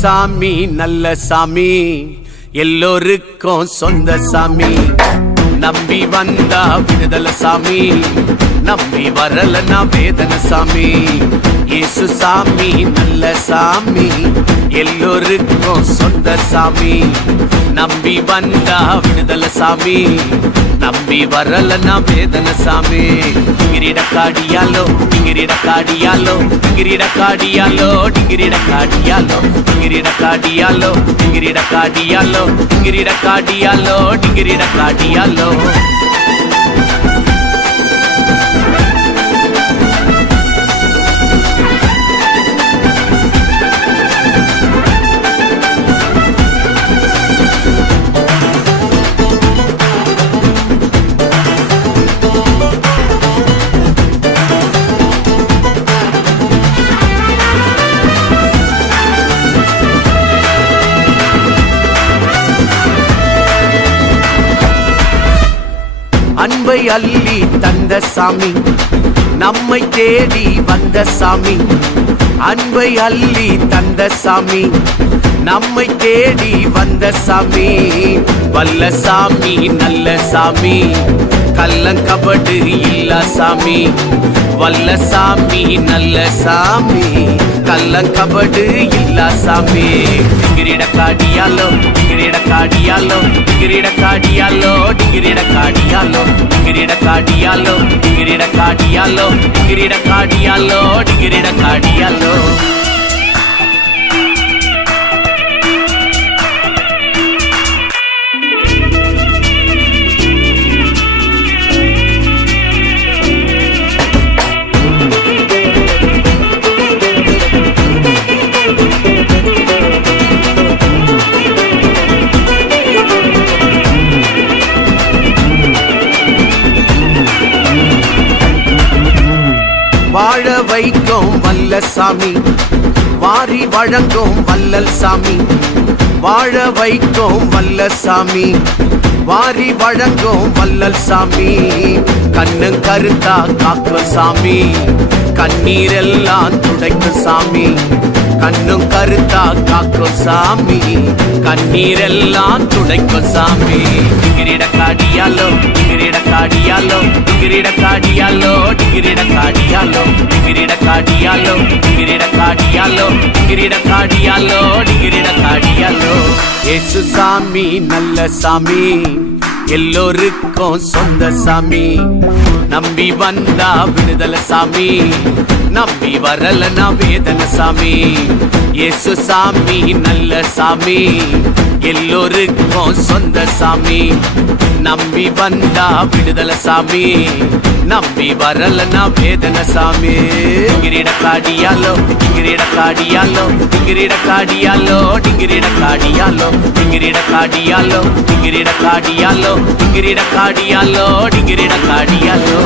சாமி நல்ல சாமி, எல்லோருக்கும் சொந்த சாமி. நம்பி வந்தா விடுதலை சாமி, நம்பி வரலனா வேதனை சாமி. இயேசு சாமி நல்ல சாமி, எல்லோருக்கும் சொந்த சாமி. நம்பி வந்தா விடுதலை சாமி, நம்பி வரலனா வேதனை சாமி. டிங்கிரிட காடியாலோ டிங்கிரிட காடியாலோ டிங்கிரிட காடியாலோ டிங்கிரிட காடியாலோ டிங்கிரிட காடியாலோ டிங்கிரிட காடியாலோ டிங்கிரிட காடியாலோ டிங்கிரிட காடியாலோ. அன்பை அள்ளி தந்த சாமி, நம்மை தேடி வந்த சாமி. அன்பை அள்ளி தந்த சாமி, நம்மை தேடி வந்த சாமி. வல்ல சாமி நல்ல சாமி, கள்ளங்கபடு இல்ல சாமி. வல்ல சாமி நல்ல சாமி, கள்ளங்கபடு இல்ல சாமி. டிங்கிரிட காடியாலோ டிங்கிரிட காடியாலோ டிங்கிரிட காடியாலோ டிங்கிரிட காடியாலோ டிங்கிரிட காடியாலோ டிங்கிரிட காடியாலோ டிங்கிரிட காடியாலோ டிங்கிரிட காடியாலோ. வாழ வைக்கும் வல்ல சாமி, வாரி வழங்கும் வல்லல் சாமி. வாழ வைக்கும் வல்ல சாமி, வாரி வழங்கும் வல்லல் சாமி. கண்ணு கருத்தா காக்கும் சாமி, கண்ணீரெல்லாம் துடைக்கும் சாமி. கண்ணும் கருத்தா காக்கும் சாமி, கண்ணீரெல்லாம் துடைக்கும் சாமி. டிங்கிரிட காடியாலோ டிங்கிரிட காடியாலோ டிங்கிரிட காடியாலோ டிங்கிரிட காடியாலோ டிங்கிரிட காடியாலோ டிங்கிரிட காடியாலோ டிங்கிரிட காடியாலோ டிங்கிரிட காடியாலோ. இயேசு சாமி நல்ல சாமி, எல்லோருக்கும் சொந்த சாமி. நம்பி வந்தா விடுதலை சாமி, நம்பி வரலனா வேதனை சாமி. இயேசு சாமி நல்ல சாமி, எல்லோருக்கும் சொந்த சாமி. நம்பி வந்தா விடுதலை சாமி, நம்பி வரலனா வேதனை சாமி. டிங்கிரிட காடியாலோ டிங்கிரிட காடியாலோ டிங்கிரிட காடியாலோ டிங்கிரிட காடியாலோ டிங்கிரிட காடியாலோ டிங்கிரிட காடியாலோ டிங்கிரிட காடியாலோ டிங்கிரிட காடியாலோ.